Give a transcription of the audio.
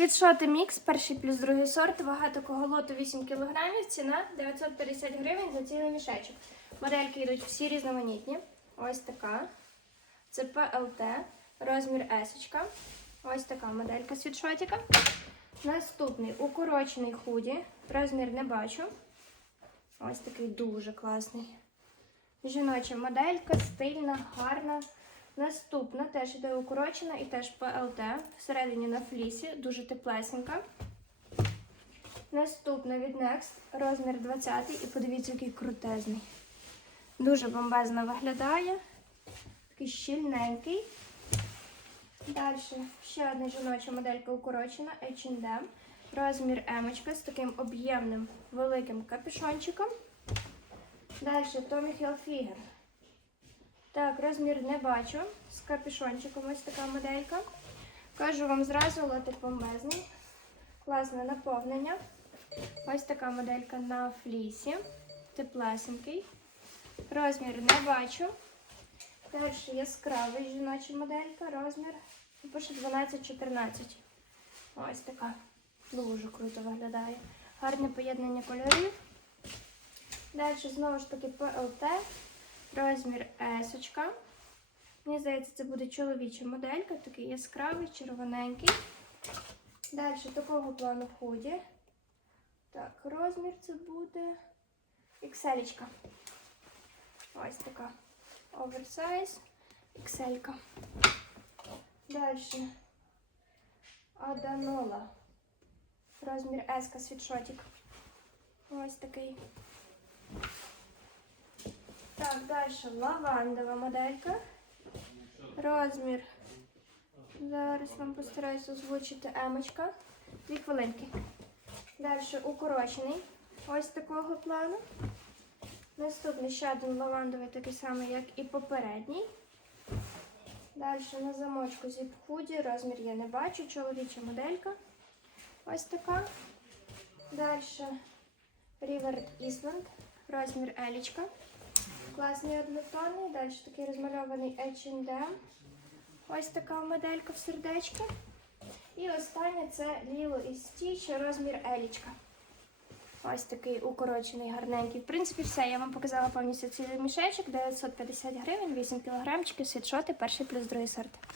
Світшоти мікс, перший плюс другий сорт, вага такого лоту 8 кг, ціна 950 гривень за цілий мішечок. Модельки йдуть всі різноманітні. Ось така. Це ПЛТ, розмір S. Ось така моделька світшотика. Наступний укорочений худі. Розмір не бачу. Ось такий дуже класний. Жіноча моделька, стильна, гарна. Наступна теж іде укорочена і теж ПЛТ. Всередині на флісі, дуже теплесенька. Наступна від Next, розмір 20 і подивіться, який крутезний. Дуже бомбезно виглядає. Такий щільненький. Далі ще одна жіноча моделька укорочена H&M. Розмір емочка з таким об'ємним великим капюшончиком. Далі Tommy Hilfiger. Так, розмір не бачу. З капюшончиком ось така моделька. Кажу вам зразу лотик бомбезний. Класне наповнення. Ось така моделька на флісі. Теплесенький. Розмір не бачу. Далі яскравий жіноча моделька. Розмір пише 12-14. Ось така. Дуже круто виглядає. Гарне поєднання кольорів. Далі знову ж таки ПЛТ. Розмір S. Мені здається, це буде чоловіча моделька, такий яскравий, червоненький. Далі такого плану в худі. Так, розмір це буде XL. Ось така. Оверсайз. XL. Далі. Аданола. Розмір S світшотик. Ось такий. Далі лавандова моделька. Розмір. Зараз вам постараюся озвучити емочка. Дві хвилинки. Далі укорочений. Ось такого плану. Наступний ще один лавандовий, такий самий, як і попередній. Далі на замочку зіп худі. Розмір я не бачу. Чоловіча моделька. Ось така. Далі River Island. Розмір елічка. Класний однотонний, далі такий розмальований H&M. Ось така моделька в сердечки. І останнє це Ліло і Стіч, розмір Елічка. Ось такий укорочений, гарненький. В принципі, все. Я вам показала повністю цей мішечок. 950 гривень, 8 кілограмчиків, світшоти, перший плюс другий сорт.